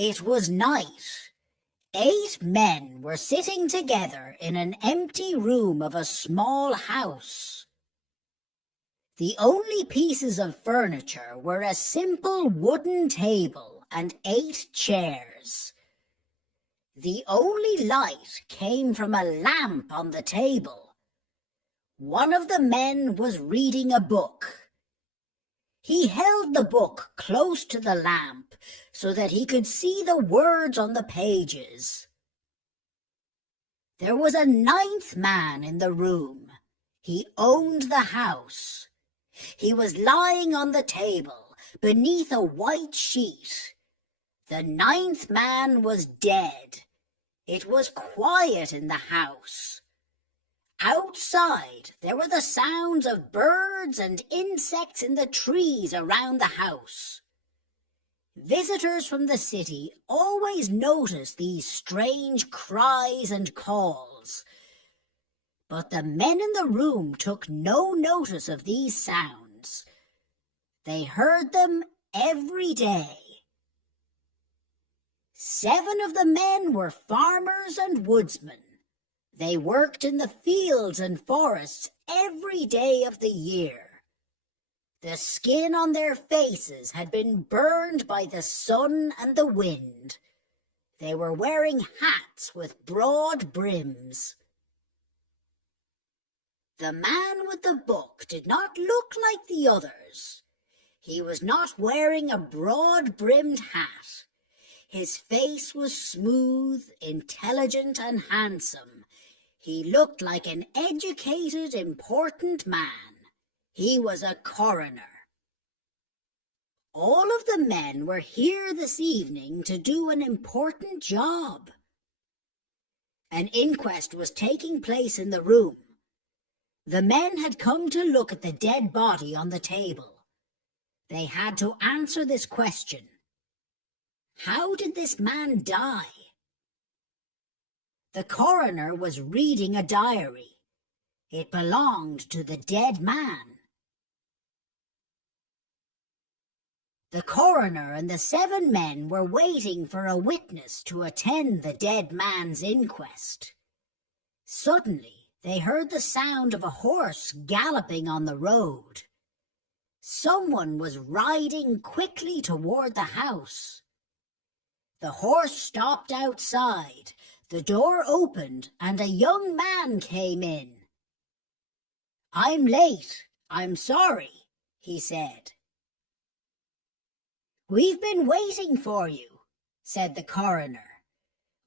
It was night. 8 men were sitting together in an empty room of a small house. The only pieces of furniture were a simple wooden table and 8 chairs. The only light came from a lamp on the table. One of the men was reading a book. He held the book close to the lamp so that he could see the words on the pages. There was a 9th man in the room. He owned the house. He was lying on the table beneath a white sheet. The 9th man was dead. It was quiet in the house. Outside, there were the sounds of birds and insects in the trees around the house. Visitors from the city always notice these strange cries and calls. But the men in the room took no notice of these sounds. They heard them every day. 7 of the men were farmers and woodsmen. They worked in the fields and forests every day of the year. The skin on their faces had been burned by the sun and the wind. They were wearing hats with broad brims. The man with the book did not look like the others. He was not wearing a broad-brimmed hat. His face was smooth, intelligent, and handsome. He looked like an educated, important man. He was a coroner. All of the men were here this evening to do an important job. An inquest was taking place in the room. The men had come to look at the dead body on the table. They had to answer this question. How did this man die? The coroner was reading a diary. It belonged to the dead man. The coroner and the 7 men were waiting for a witness to attend the dead man's inquest. Suddenly, they heard the sound of a horse galloping on the road. Someone was riding quickly toward the house. The horse stopped outside. The door opened and a young man came in. "I'm late. I'm sorry," he said. "We've been waiting for you," said the coroner.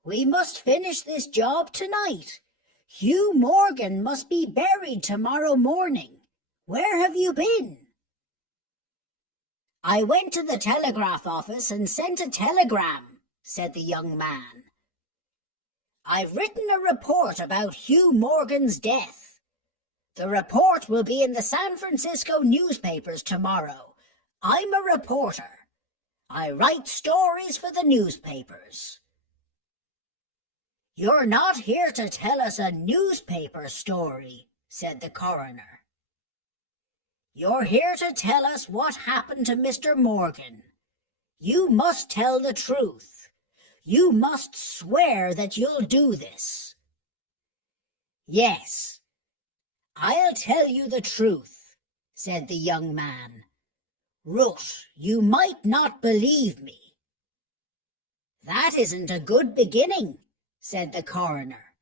"We must finish this job tonight. Hugh Morgan must be buried tomorrow morning. Where have you been?" "I went to the telegraph office and sent a telegram," said the young man. "I've written a report about Hugh Morgan's death. The report will be in the San Francisco newspapers tomorrow. I'm a reporter. I write stories for the newspapers." "You're not here to tell us a newspaper story," said the coroner. "You're here to tell us what happened to Mr. Morgan. You must tell the truth. You must swear that you'll do this." "Yes, I'll tell you the truth," said the young man. "Ruth, you might not believe me." "That isn't a good beginning," said the coroner.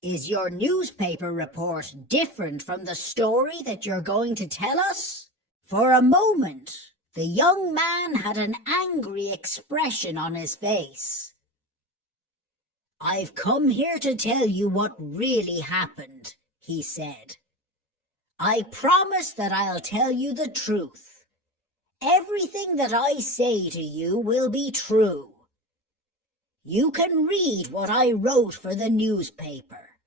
"Is your newspaper report different from the story that you're going to tell us?" For a moment, the young man had an angry expression on his face. "I've come here to tell you what really happened," he said. "I promise that I'll tell you the truth. Everything that I say to you will be true. You can read what I wrote for the newspaper.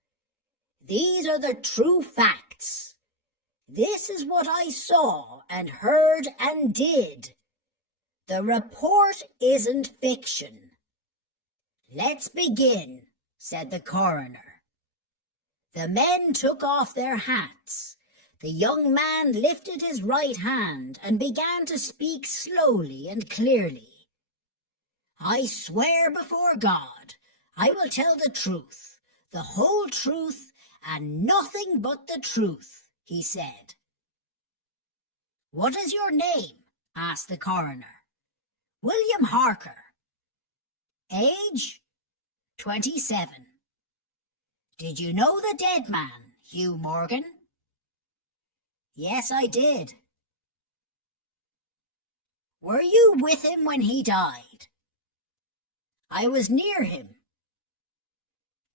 These are the true facts. This is what I saw and heard and did. The report isn't fiction." "Let's begin," said the coroner. The men took off their hats. The young man lifted his right hand and began to speak slowly and clearly. I swear before God, I will tell the truth, the whole truth, and nothing but the truth, he said. What is your name? Asked the coroner. William Harker. Age? 27. Did you know the dead man, Hugh Morgan? Yes, I did. Were you with him when he died? I was near him.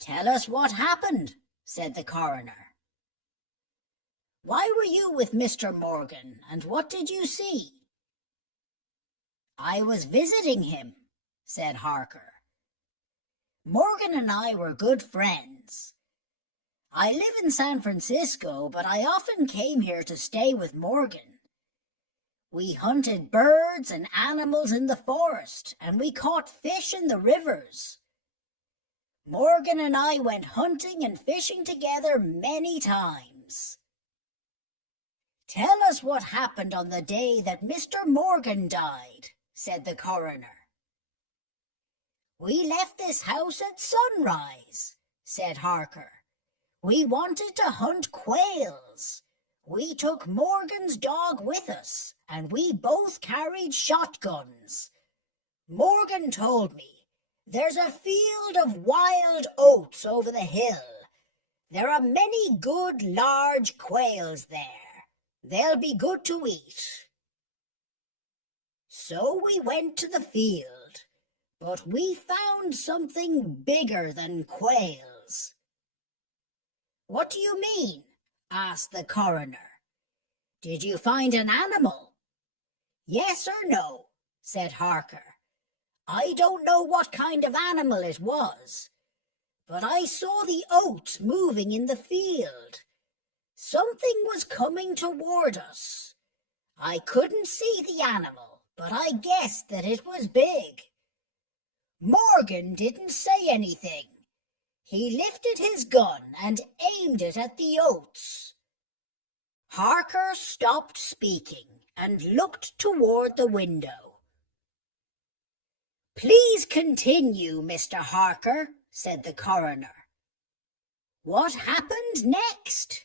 Tell us what happened, said the coroner. Why were you with Mr. Morgan, and what did you see? I was visiting him, said Harker. Morgan and I were good friends. I live in San Francisco, but I often came here to stay with Morgan. We hunted birds and animals in the forest, and we caught fish in the rivers. Morgan and I went hunting and fishing together many times. Tell us what happened on the day that Mr. Morgan died, said the coroner. We left this house at sunrise, said Harker. We wanted to hunt quails. We took Morgan's dog with us, and we both carried shotguns. Morgan told me, there's a field of wild oats over the hill. There are many good large quails there. They'll be good to eat. So we went to the field, but we found something bigger than quails. What do you mean? Asked the coroner. Did you find an animal? Yes or no, said Harker. I don't know what kind of animal it was, but I saw the oats moving in the field. Something was coming toward us. I couldn't see the animal, but I guessed that it was big. Morgan didn't say anything. He lifted his gun and aimed it at the oats. Harker stopped speaking and looked toward the window. Please continue, Mr. Harker, said the coroner. What happened next?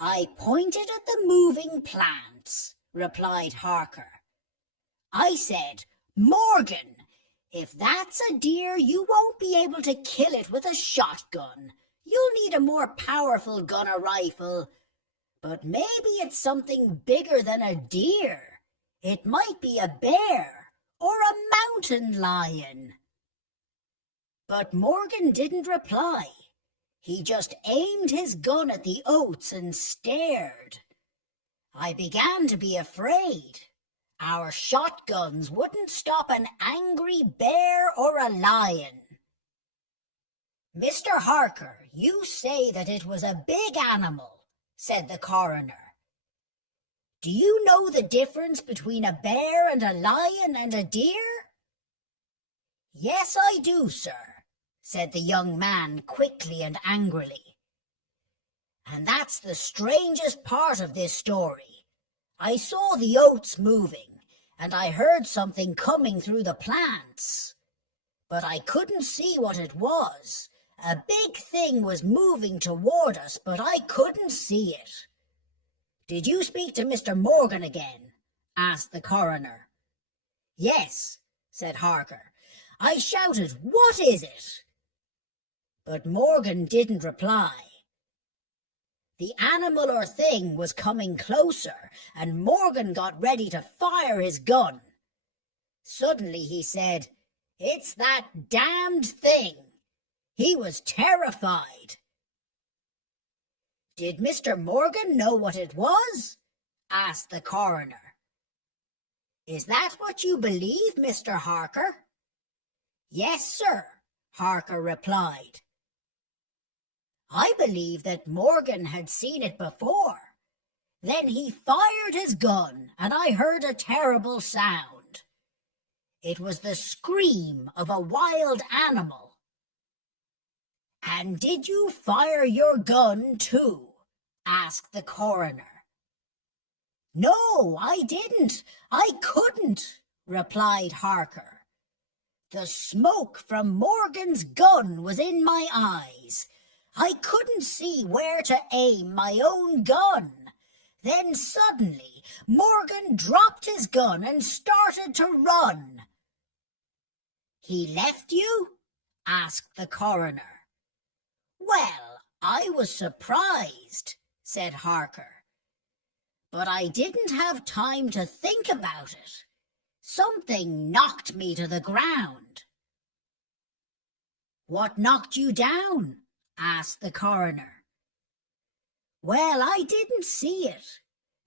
I pointed at the moving plants, replied Harker. I said, Morgan, if that's a deer, you won't be able to kill it with a shotgun. You'll need a more powerful gun or rifle. But maybe it's something bigger than a deer. It might be a bear or a mountain lion. But Morgan didn't reply. He just aimed his gun at the oats and stared. I began to be afraid. Our shotguns wouldn't stop an angry bear or a lion. Mr. Harker, you say that it was a big animal, said the coroner. Do you know the difference between a bear and a lion and a deer? Yes, I do, sir, said the young man quickly and angrily. And that's the strangest part of this story. I saw the oats moving, and I heard something coming through the plants. But I couldn't see what it was. A big thing was moving toward us, but I couldn't see it. Did you speak to Mr. Morgan again? Asked the coroner. Yes, said Harker. I shouted, What is it? But Morgan didn't reply. The animal or thing was coming closer, and Morgan got ready to fire his gun. Suddenly he said, It's that damned thing. He was terrified. Did Mr. Morgan know what it was? Asked the coroner. Is that what you believe, Mr. Harker? Yes, sir, Harker replied. I believe that Morgan had seen it before. Then he fired his gun, and I heard a terrible sound. It was the scream of a wild animal. And did you fire your gun too? Asked the coroner. No, I didn't. I couldn't, replied Harker. "The smoke from Morgan's gun was in my eyes. I couldn't see where to aim my own gun. Then suddenly Morgan dropped his gun and started to run." "He left you?" asked the coroner. "Well, I was surprised," said Harker. "But I didn't have time to think about it. Something knocked me to the ground." "What knocked you down?" asked the coroner. "Well, I didn't see it,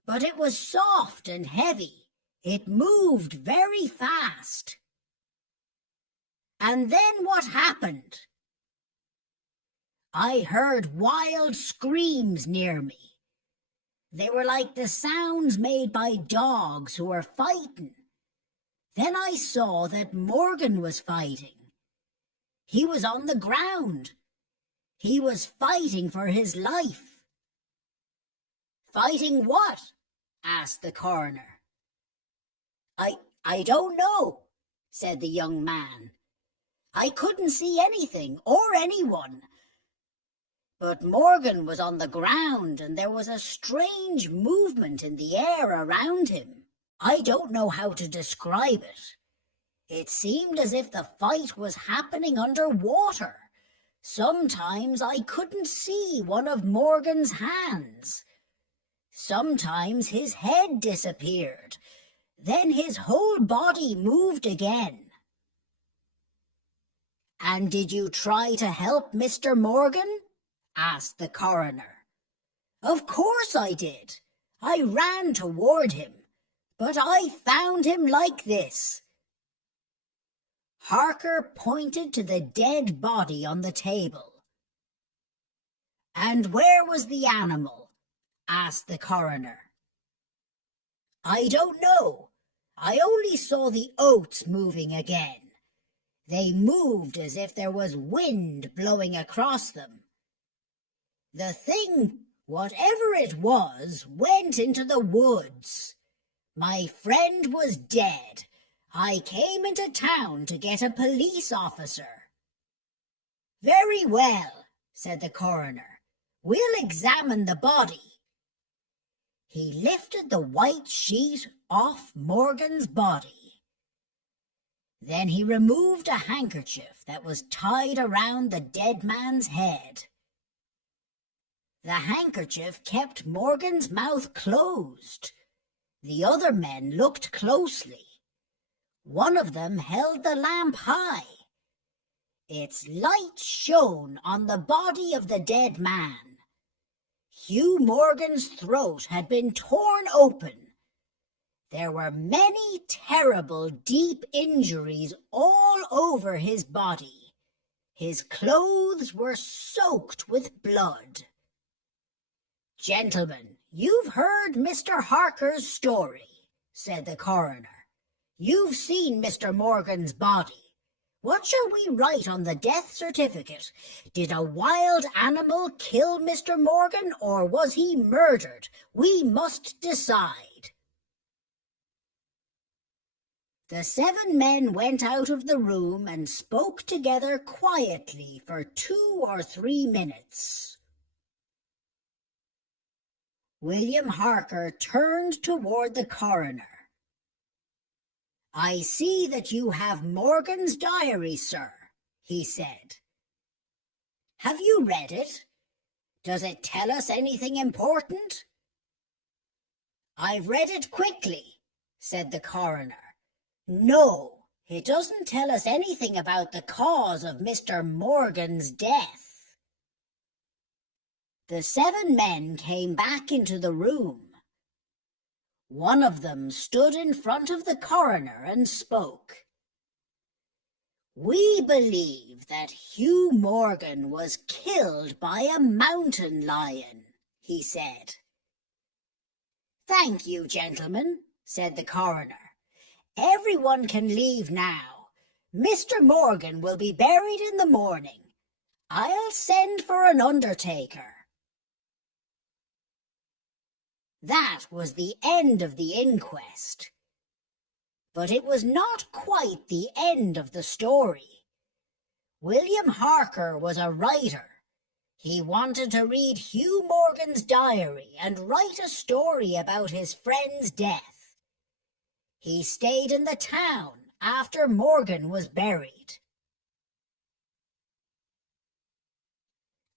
but it was soft and heavy. It moved very fast." "And then what happened?" "I heard wild screams near me. They were like the sounds made by dogs who are fighting. Then I saw that Morgan was fighting. He was on the ground. He was fighting for his life." "Fighting what?" asked the coroner. I don't know," said the young man. "I couldn't see anything or anyone. But Morgan was on the ground and there was a strange movement in the air around him. I don't know how to describe it. It seemed as if the fight was happening under water. Sometimes I couldn't see one of Morgan's hands. Sometimes his head disappeared. Then his whole body moved again." "And did you try to help Mr. Morgan?" asked the coroner. "Of course I did. I ran toward him, but I found him like this." Harker pointed to the dead body on the table. "And where was the animal?" asked the coroner. "I don't know. I only saw the oats moving again. They moved as if there was wind blowing across them. The thing, whatever it was, went into the woods. My friend was dead. I came into town to get a police officer." "Very well," said the coroner. "We'll examine the body." He lifted the white sheet off Morgan's body. Then he removed a handkerchief that was tied around the dead man's head. The handkerchief kept Morgan's mouth closed. The other men looked closely. One of them held the lamp high. Its light shone on the body of the dead man. Hugh Morgan's throat had been torn open. There were many terrible, deep injuries all over his body. His clothes were soaked with blood. "Gentlemen, you've heard Mr. Harker's story," said the coroner. "You've seen Mr. Morgan's body. What shall we write on the death certificate? Did a wild animal kill Mr. Morgan, or was he murdered? We must decide." The 7 men went out of the room and spoke together quietly for 2 or 3 minutes. William Harker turned toward the coroner. "I see that you have Morgan's diary, sir," he said. "Have you read it? Does it tell us anything important?" "I've read it quickly," said the coroner. "No, it doesn't tell us anything about the cause of Mr. Morgan's death." The 7 men came back into the room. One of them stood in front of the coroner and spoke. "We believe that Hugh Morgan was killed by a mountain lion," he said. "Thank you, gentlemen," said the coroner. "Everyone can leave now. Mr. Morgan will be buried in the morning. I'll send for an undertaker." That was the end of the inquest. But it was not quite the end of the story. William Harker was a writer. He wanted to read Hugh Morgan's diary and write a story about his friend's death. He stayed in the town after Morgan was buried.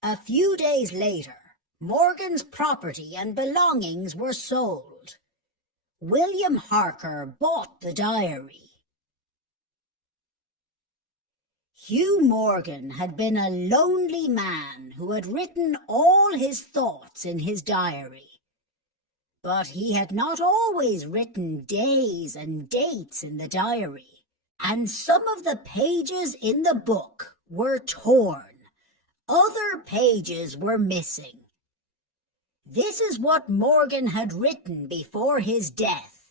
A few days later, Morgan's property and belongings were sold. William Harker bought the diary. Hugh Morgan had been a lonely man who had written all his thoughts in his diary. But he had not always written days and dates in the diary, and some of the pages in the book were torn. Other pages were missing. This is what Morgan had written before his death.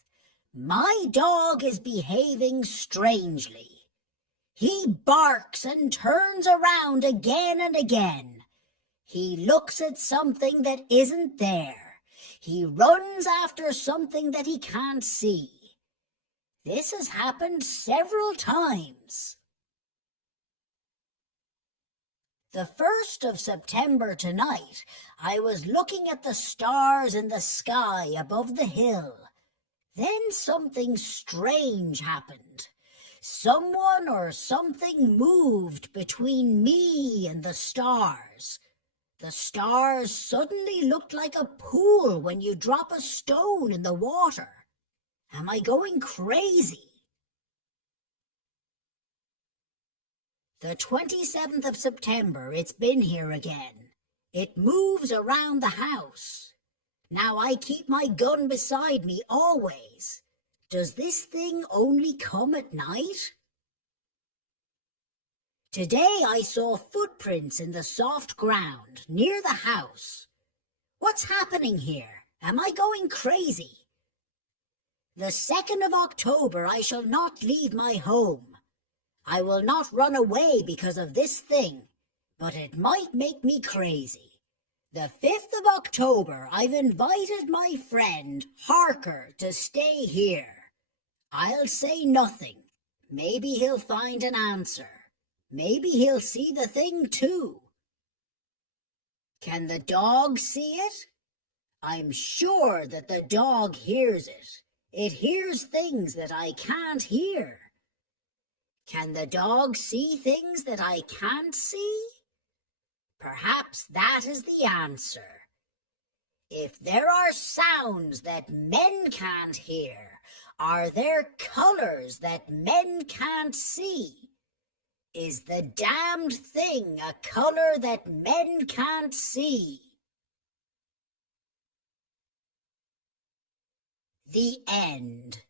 "My dog is behaving strangely. He barks and turns around again and again. He looks at something that isn't there. He runs after something that he can't see. This has happened several times." The 1st of September tonight, I was looking at the stars in the sky above the hill. Then something strange happened. Someone or something moved between me and the stars. The stars suddenly looked like a pool when you drop a stone in the water. Am I going crazy? The 27th of September, it's been here again. It moves around the house. Now I keep my gun beside me always. Does this thing only come at night? Today I saw footprints in the soft ground near the house. What's happening here? Am I going crazy? The 2nd of October I shall not leave my home. I will not run away because of this thing, but it might make me crazy. The 5th of October I've invited my friend Harker to stay here. I'll say nothing. Maybe he'll find an answer. Maybe he'll see the thing too. Can the dog see it? I'm sure that the dog hears it. It hears things that I can't hear. Can the dog see things that I can't see? Perhaps that is the answer. If there are sounds that men can't hear, are there colors that men can't see? Is the damned thing a color that men can't see? The end.